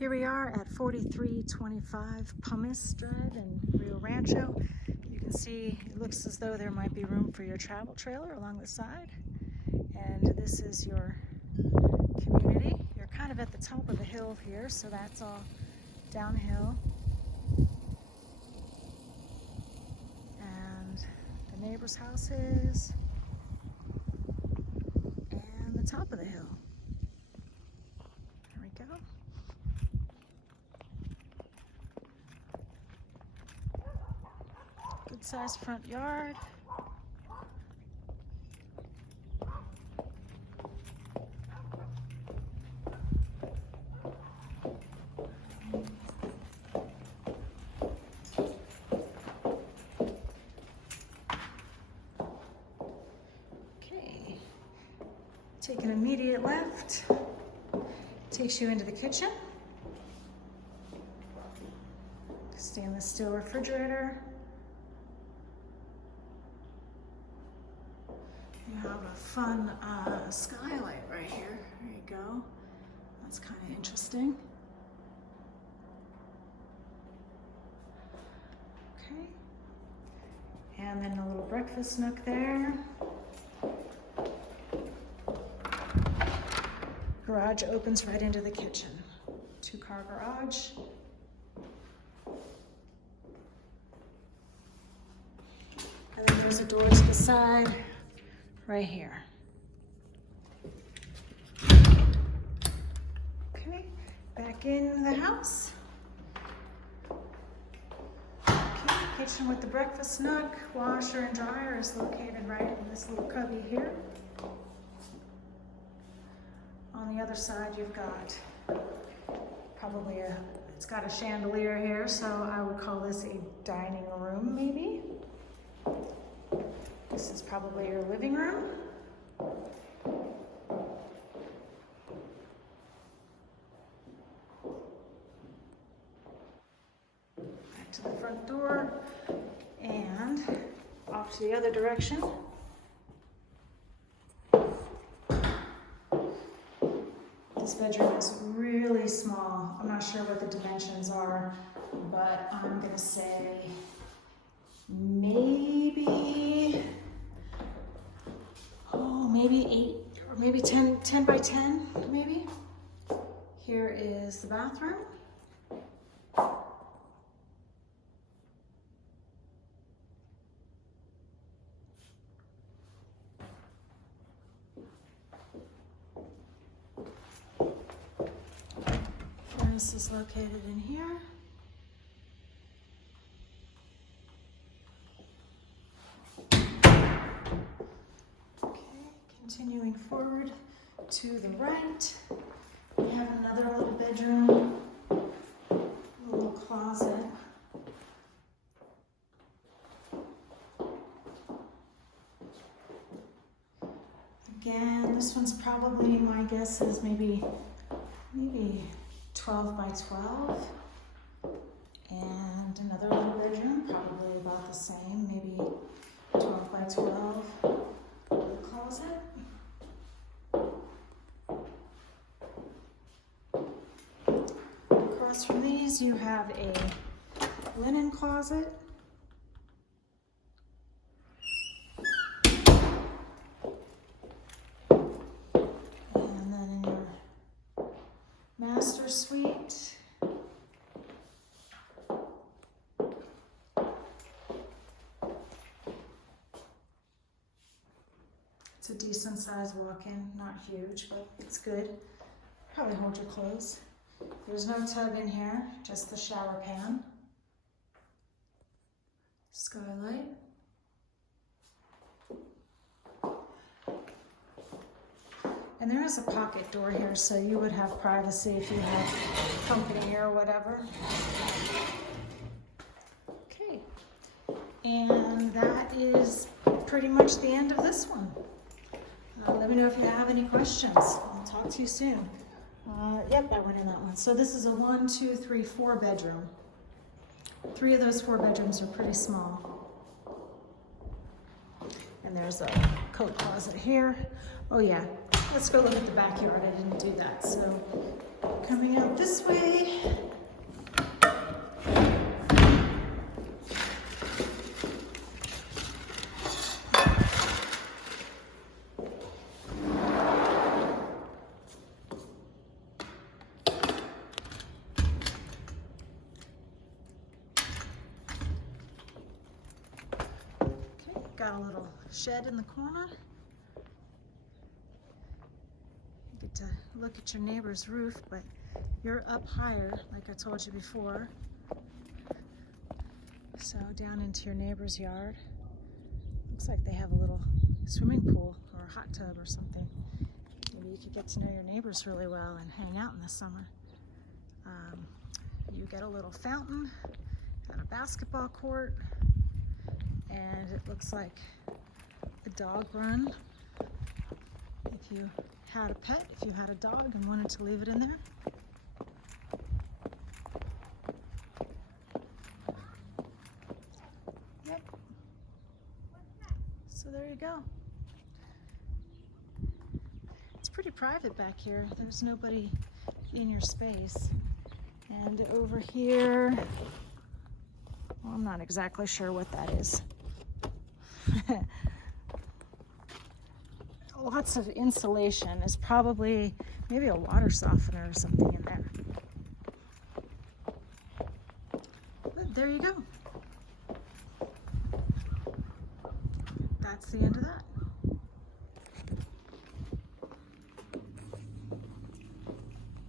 Here we are at 4325 Pumice Drive in Rio Rancho. You can see it looks as though there might be room for your travel trailer along the side. And this is your community. You're kind of at the top of the hill here, so that's all downhill. And the neighbor's houses and the top of the hill. There we go. Good sized front yard. Okay, take an immediate left, takes you into the kitchen. Stainless steel refrigerator. You have a fun skylight right here. There you go. That's kind of interesting. Okay. And then a little breakfast nook there. Garage opens right into the kitchen. 2-car garage. And then there's a door to the side. Right here. Okay, back in the house. Okay, kitchen with the breakfast nook. Washer and dryer is located right in this little cubby here. On the other side, you've got probably it's got a chandelier here, so I would call this a dining room maybe. This is probably your living room. Back to the front door and off to the other direction. This bedroom is really small. I'm not sure what the dimensions are, but I'm gonna say maybe 8 or maybe 10 by 10 maybe. Here is the bathroom. Furnace is located in here. Continuing forward to the right, we have another little bedroom, a little closet. Again, this one's probably, my guess is maybe 12 by 12. And another little bedroom, probably about the same, maybe 12 by 12. Closet. Across from these, you have a linen closet. And then in your master suite, it's a decent sized walk-in, not huge, but it's good. Probably hold your clothes. There's no tub in here, just the shower pan. Skylight. And there is a pocket door here, so you would have privacy if you have company or whatever. Okay, and that is pretty much the end of this one. Let me know if you have any questions. I'll talk to you soon. Yep, I went in that one. So this is a 1, 2, 3, 4 bedroom. 3 of those 4 bedrooms are pretty small. And there's a coat closet here. Oh yeah, let's go look at the backyard. I didn't do that. So coming out this way, got a little shed in the corner. You get to look at your neighbor's roof, but you're up higher, like I told you before. So down into your neighbor's yard. Looks like they have a little swimming pool or a hot tub or something. Maybe you could get to know your neighbors really well and hang out in the summer. You get a little fountain and a basketball court, and it looks like a dog run. If you had a pet, if you had a dog and wanted to leave it in there. Yep. So there you go. It's pretty private back here. There's nobody in your space. And over here, well, I'm not exactly sure what that is. Lots of insulation. Is probably maybe a water softener or something in there. But there you go. That's the end of that.